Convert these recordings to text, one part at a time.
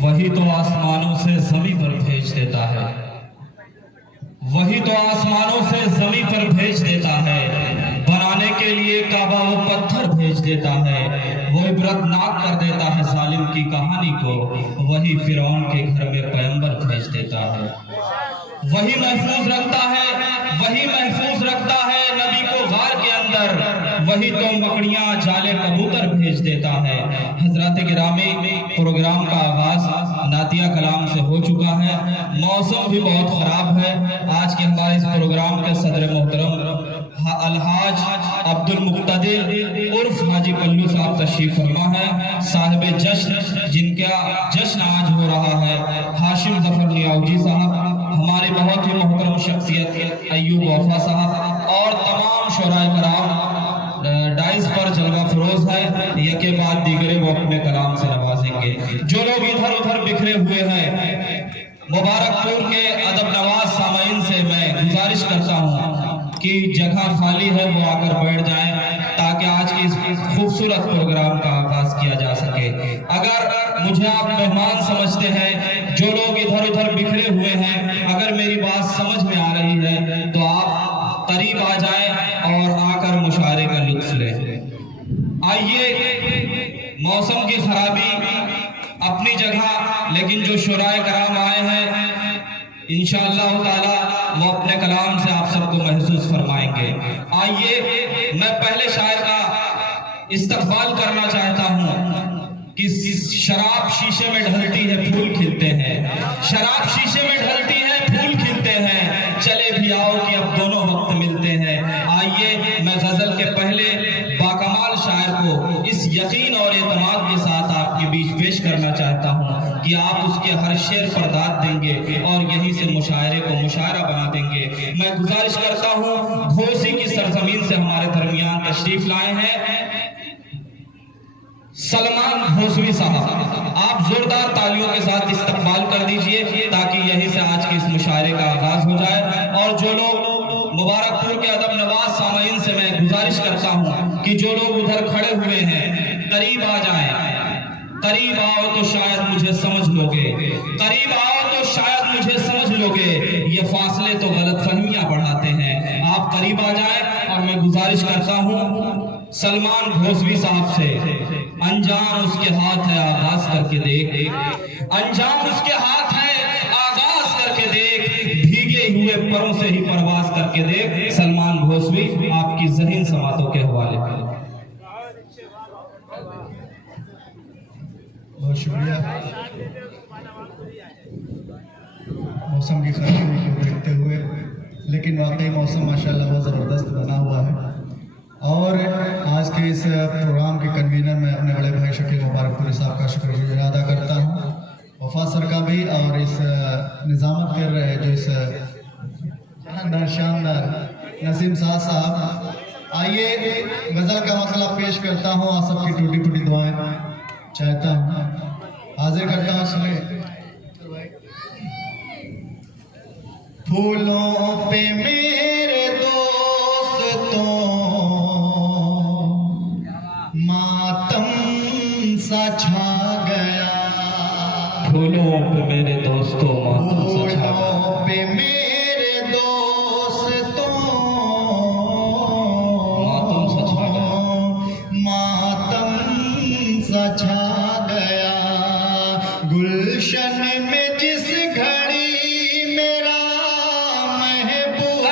वही तो आसमानों से जमीन पर भेज देता है, वही तो आसमानों से जमीन पर भेज देता है। बनाने के लिए काबा वो पत्थर भेज देता है, वो इबरतनाक कर देता है जालिम की कहानी को। वही फिरौन के घर में पैगंबर भेज देता है, वही महफूज रखता है, वही महफूज रखता है नबी को गार के अंदर। वही तो मकड़ियां जाले कबूतर भेज देता है। हजरत गिरामी, प्रोग्राम का आगाज नातिया कलाम से हो चुका है। मौसम भी बहुत खराब है। आज के हमारे इस प्रोग्राम के सदर मोहतरम अलहाज अब्दुल मुक्तदिर उर्फ हाजी पल्लू साहब तशरीफ फरमा है। साहिब जश्न, जिनका जश्न आज हो रहा है, हाशिम जफर नियाउजी साहब, हमारे बहुत ही मोहतरम शख्सियत अय्यूब वफा साहब और तमाम शोराए कराम डाइस पर जलवा फरोज है। यके बाद दीगरे वो अपने कलाम से नवाजेंगे। जो लोग इधर उधर बिखरे हुए हैं, मुबारकपुर के अदब नवाज सामाइन से मैं गुजारिश करता हूँ कि जगह खाली है वो आकर बैठ जाएं, ताकि आज की इस खूबसूरत प्रोग्राम का आगाज किया जा सके। अगर मुझे आप मेहमान समझते हैं, जो लोग इधर उधर बिखरे हुए हैं, अगर मेरी बात समझ में आ रही है तो आप करीब आ जाएं और आकर मुशायरे का लुत्फ लें। आइए, मौसम की खराबी अपनी जगह, लेकिन जो शुराए कराम आए हैं इंशाअल्लाह ताला वो अपने कलाम से आप सबको महसूस फरमाएंगे। आइए, मैं पहले शायर का इस्तकबाल करना चाहता हूँ कि शराब शीशे में ढलती है, फूल खिलते हैं। शराब शीशे में ढलती है, फूल खिलते हैं। चले भी आओ कि अब दोनों वक्त मिलते हैं। आइए, मैं गजल के पहले बाकमाल शायर को इस यकीन और एतमाद के साथ आपके बीच पेश करना चाहता हूँ कि आप उसके हर शेर पर दाद देंगे और यहीं से मुशायरे को मुशायरा बना देंगे। मैं गुजारिश करता हूँ, घोसी की सरजमीन से हमारे दरमियान तशरीफ लाए हैं सलमान भोसवी साहब। आप जोरदार तालियों के साथ इस्तकबाल कर दीजिए ताकि यहीं से आज के इस मुशायरे का आगाज हो जाए। और जो लोग मुबारकपुर के अदब नवाज सामाइन से मैं गुजारिश करता हूँ कि जो लोग उधर खड़े हुए हैं करीब आ जाएं। करीब आओ तो शायद मुझे समझ लोगे, करीब आओ तो शायद मुझे समझ लोगे। ये फासले तो गलतफहमियां बढ़ाते हैं। आप करीब आ जाएं और मैं गुजारिश करता हूँ सलमान भोसवी साहब से, अंजाम उसके हाथ है आगाज करके देख, अंजाम उसके हाथ है आगाज करके देख, भीगे हुए परों से ही परवाज करके देख। सलमान भोसवी, आपकी ज़हीन समातों के हवाले। बहुत शुक्रिया। मौसम की खराबी को देखते हुए, लेकिन वाकई मौसम माशाल्लाह बहुत ज़बरदस्त बना हुआ है। और आज के इस प्रोग्राम के कन्वीनर मैं अपने बड़े भाई शकील मुबारकपुरी साहब का शुक्रिया अदा करता हूँ, वफा सर का भी, और इस निज़ामत कर रहे जो इस शानदार नसीम साहब। आइए, गज़ल का मसला पेश करता हूँ, आप सबकी टूटी फूटी दुआएं चाहता हूँ, हाजिर करता हूँ। सुने, फूलों पे मेरे दोस्तों मातम सा छा गया, फूलों पे मेरे दोस्तों मातम सा छा गया, फूलों पे मेरे दोस्तों मातम सा छा गया, मातम सा छा गया। गुलशन में जिस घड़ी मेरा महबूब,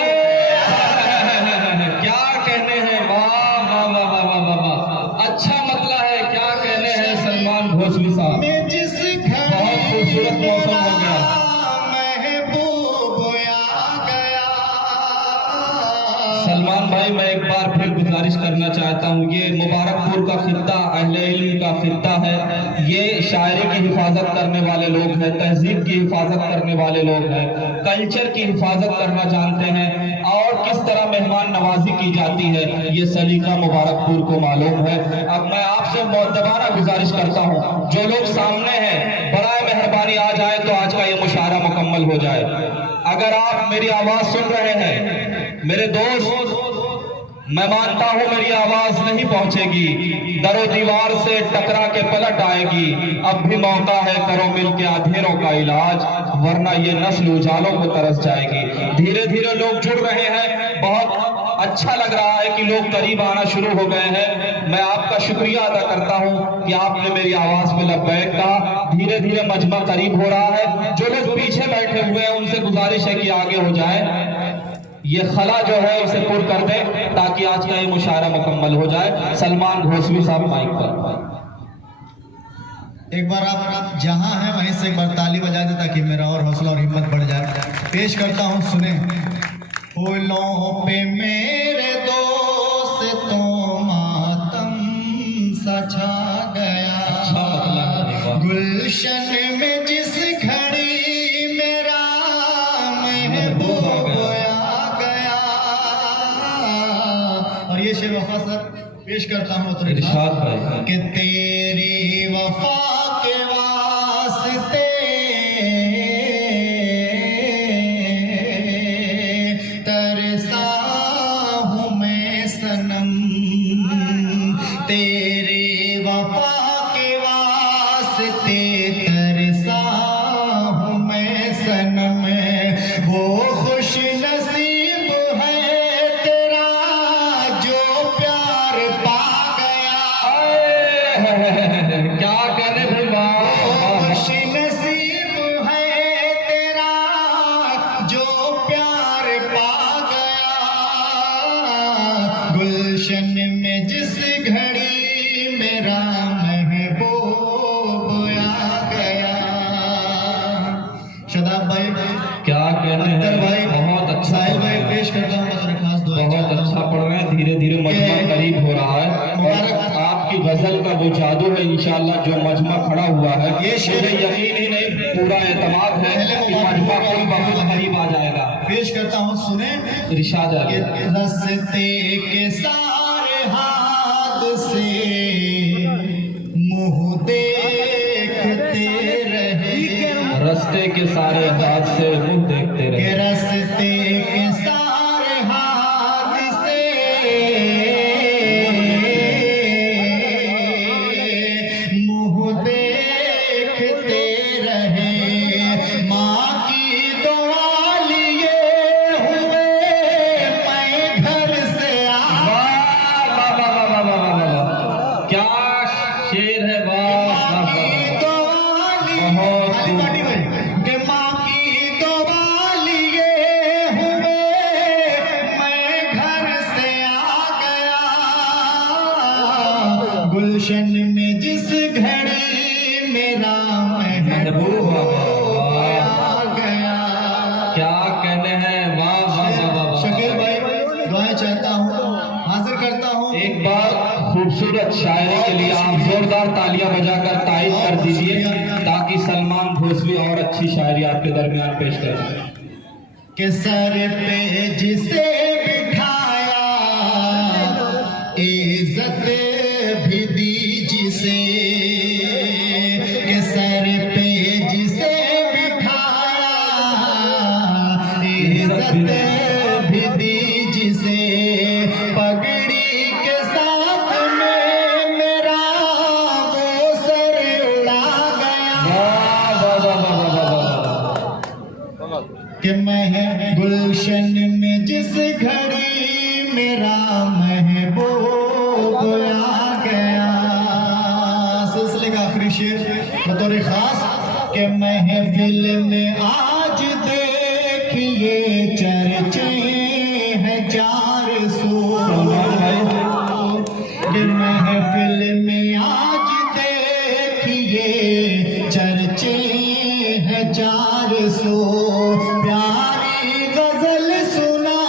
क्या कहने हैं, वाह वाह वाह वाह वाह वाह वाह, अच्छा मतलब है, क्या कहने हैं सलमान भोसवी साहब। में जिस बहुत खूबसूरत मौसम हो गया। महबूब आ गया। सलमान भाई, मैं एक बार फिर गुजारिश करना चाहता हूँ, ये मुबारकपुर का खित्ता अहले इल्म का खित्ता है। ये शायरी की हिफाजत करने वाले लोग हैं, तहजीब की हिफाजत करने वाले लोग हैं, कल्चर की हिफाजत करना जानते हैं, और किस तरह मेहमान नवाजी की जाती है ये सलीका मुबारकपुर को मालूम है। अब मैं आपसे दोबारा गुजारिश करता हूँ, जो लोग सामने हैं बड़ा मेहरबानी आ जाए तो आज का ये मुशायरा मुकम्मल हो जाए। अगर आप मेरी आवाज सुन रहे हैं मेरे दोस्त, मैं मानता हूं मेरी आवाज नहीं पहुंचेगी, दरो दीवार से टकरा के पलट आएगी। अब भी मौका है, करो मिलके अंधेरों का इलाज, वरना ये नस्ल उजालों को तरस जाएगी। धीरे धीरे लोग जुड़ रहे हैं, बहुत अच्छा लग रहा है कि लोग करीब आना शुरू हो गए हैं। मैं आपका शुक्रिया अदा करता हूं कि आपने मेरी आवाज पे लब्बैक कहा। धीरे धीरे मजमा करीब हो रहा है। जो लोग पीछे बैठे हुए हैं उनसे गुजारिश है कि आगे हो जाए, ये खला जो है इसे पूर्ण कर दें ताकि आज का ये मुशायरा मुकम्मल हो जाए। सलमान घोसवी साहब माइक पर। एक बार आप जहां हैं वहीं से एक बार ताली बजा दे ताकि मेरा और हौसला और हिम्मत बढ़ जाए। पेश करता हूं, सुने। फूलों पे मेरे दोस्तों मातम सा छा गया, गुलशन में जिस घड़ी मेरा महबूब आ गया। और ये शेर वफा सर पेश करता हूँ तो इरशाद भाई कि तेरी वफा के वास्ते तरसा हूँ मैं सनम, तेरी वफा के वास्ते तरसा हूँ मैं सनम। वो खुश नसीब है तेरा जो प्यार पा गया। क्या कहने खुश नसीब है तेरा जो प्यार पा गया, गुलशन में जिस घड़ी मेरा महबूब आ गया। शदाब भाई, क्या कहने हैं भाई, बहुत अच्छा साहिल भाई पेश करता हूँ बतौर खास दुआ। बहुत अच्छा पढ़ रहे हैं। धीरे धीरे मजमा करीब हो रहा है और आपकी गजल का वो जादू है इंशाल्लाह जो मजमा खड़ा हुआ है। ये शेर यकीन ही नहीं, पूरा एतमाद है कि मजमा कोई बहुत करीब आ जाएगा। पेश करता हूँ, सुने। इरशाद आ कि गया। रस्ते के सारे हाथ से मुंह देखते रहे, रस्ते के सारे हाथ से मुंह देखते कि रहे। रस्ते के सारे हाथ से मुंह देखते रहे, माँ की दुआ लिए हुए मैं घर से आया। क्या शेर है, वाह वाह, वाह। माँ की दुआ लिए हुए मैं घर से आ गया, गुलशन में जिस घड़ी मेरा महबूब आ गया। क्या कहने हैं, वाह वाह वाह वाह, वाह। शकील भाई, दुआएं चाहता हूँ, हाजिर करता हूँ। एक बार खूबसूरत शायरी के लिए आप जोरदार तालियां बजाकर तारीफ कर दीजिए ताकि सलमान घोसवी और अच्छी शायरी आपके दरमियान पेश कर सकें। के सर पे जिसे बिठाया इज्जत भी दी जिसे, के सर पे जिसे बिठाया इज्जत भी दी जिसे, पगड़ी के साथ में मेरा वो सर उड़ा गया। वाह वाह वाह वाह वाह वाह। कि मैं गुलशन में जिस घड़ी मेरा महबूब आ गया। सिलसिले का आखिरी शेर बतौर खास कि महफिल में आज देखिए चर्चे हैं 400, कि महफिल में आज देखिए चर्चे हैं 400, प्यारी गजल सुना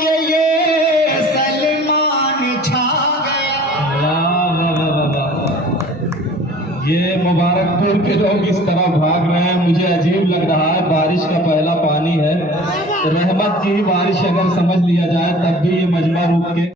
के ये सलमान छा गया। वाह वाह वाह वाह वाह। ये मुबारकपुर के लोग इस तरह भाग रहे हैं, मुझे अजीब लग रहा है। बारिश का पहला पानी है, रहमत की बारिश अगर समझ लिया जाए तब भी ये मजमा रुक के